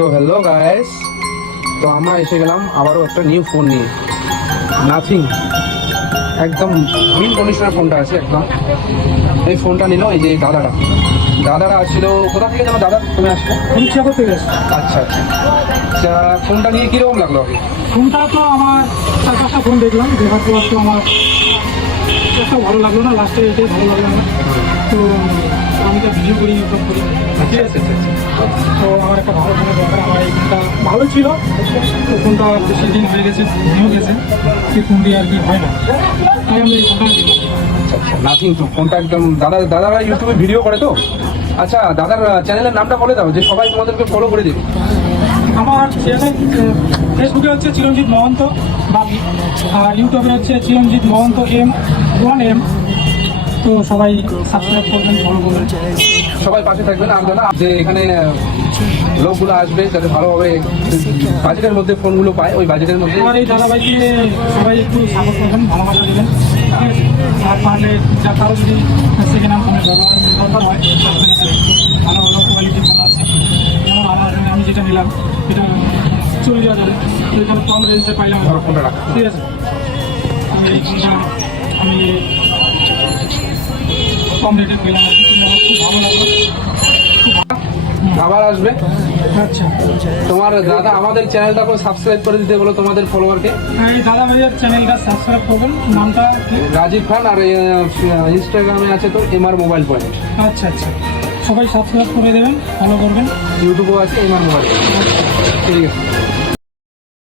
So hello guys, তো আমরা এসে গেলাম আবারও একটা নিউ ফোন নিয়ে। নাথিং, একদম মিন কন্ডিশনার ফোনটা আছে একদম। এই ফোনটা নিল এই যে দাদারা আসছিল। কোথা থেকে যেন দাদা তুমি আসলে? আমি চাকর থেকে এসেছি। আচ্ছা আচ্ছা। তা ফোনটা নিয়ে কীরকম লাগলো আগে? ফোনটা তো আমার 4-5টা ফোন দেখলাম, দেখার পর তো আমার একটা ভালো লাগলো না, লাস্টে এটাই ভালো লাগলো না। তো আমি তো ভিডিও করি, ইউটিউব করি, আচ্ছা আচ্ছা আচ্ছা। তো আমার একটা ভালো ফোনের দরকার। আমার এই ফোনটা ভালো ছিল, তো ফোনটা বেশি দিন হয়ে গেছে, ভেঙেও গেছে, এই ফোনটি আর কি হয় না, তাই আমি এই ফোনটা নিলাম। নাথিং তো ফোনটা একদম দাদারা ইউটিউবে ভিডিও করে তো। আচ্ছা, দাদার চ্যানেলের নামটা বলে দাও যে সবাই তোমাদেরকে ফলো করে দেবে। আমার চ্যানেল ফেসবুকে হচ্ছে চিরঞ্জিত মহন্ত বাবি, আর ইউটিউবে হচ্ছে চিরঞ্জিত মহন্ত M1M। তো সবাই সাবস্ক্রাইব করবেন, ফলো করবেন, সবাই পাশে থাকবেন। আর দাদা যে এখানে লোকগুলো আসবে যাতে ভালোভাবে বাজেটের মধ্যে ফোনগুলো পায়, ওই বাজেটের মধ্যে আমার এই দাদাভাইকে সবাই একটু সাপোর্ট করবেন, ভালোবাসা দেবেন। আর পারলে যা কারো যদি সেকেন্ড হ্যান্ড ফোনের দরকার হয়, ভালো ভালো কোয়ালিটির ফোন আছে। যেমন আমি যেটা নিলাম এটা চলে যাওয়া যাবে, তো এখানে কম রেঞ্জে পাইলাম, ধরো ফোনটা রাখো। ঠিক আছে। আমি এই ফোনটা আমি কম রেটে পেলাম আর কি, আমার খুব ভালো লাগলো। আবার আসবে। আচ্ছা, তোমার দাদা আমাদের চ্যানেলটাকে সাবস্ক্রাইব করে দিতে বলো তোমাদের ফলোয়ারকে। এই দাদা ভাইয়ের চ্যানেলটা সাবস্ক্রাইব করবেন, নামটা কি? রাজীব খান। আর ইনস্টাগ্রামে আছে তোর MR মোবাইল পয়েন্ট। আচ্ছা আচ্ছা, সবাই সাবস্ক্রাইব করে দেবেন, ফলো করবেন। ইউটিউবেও আছে MR মোবাইল। ঠিক আছে।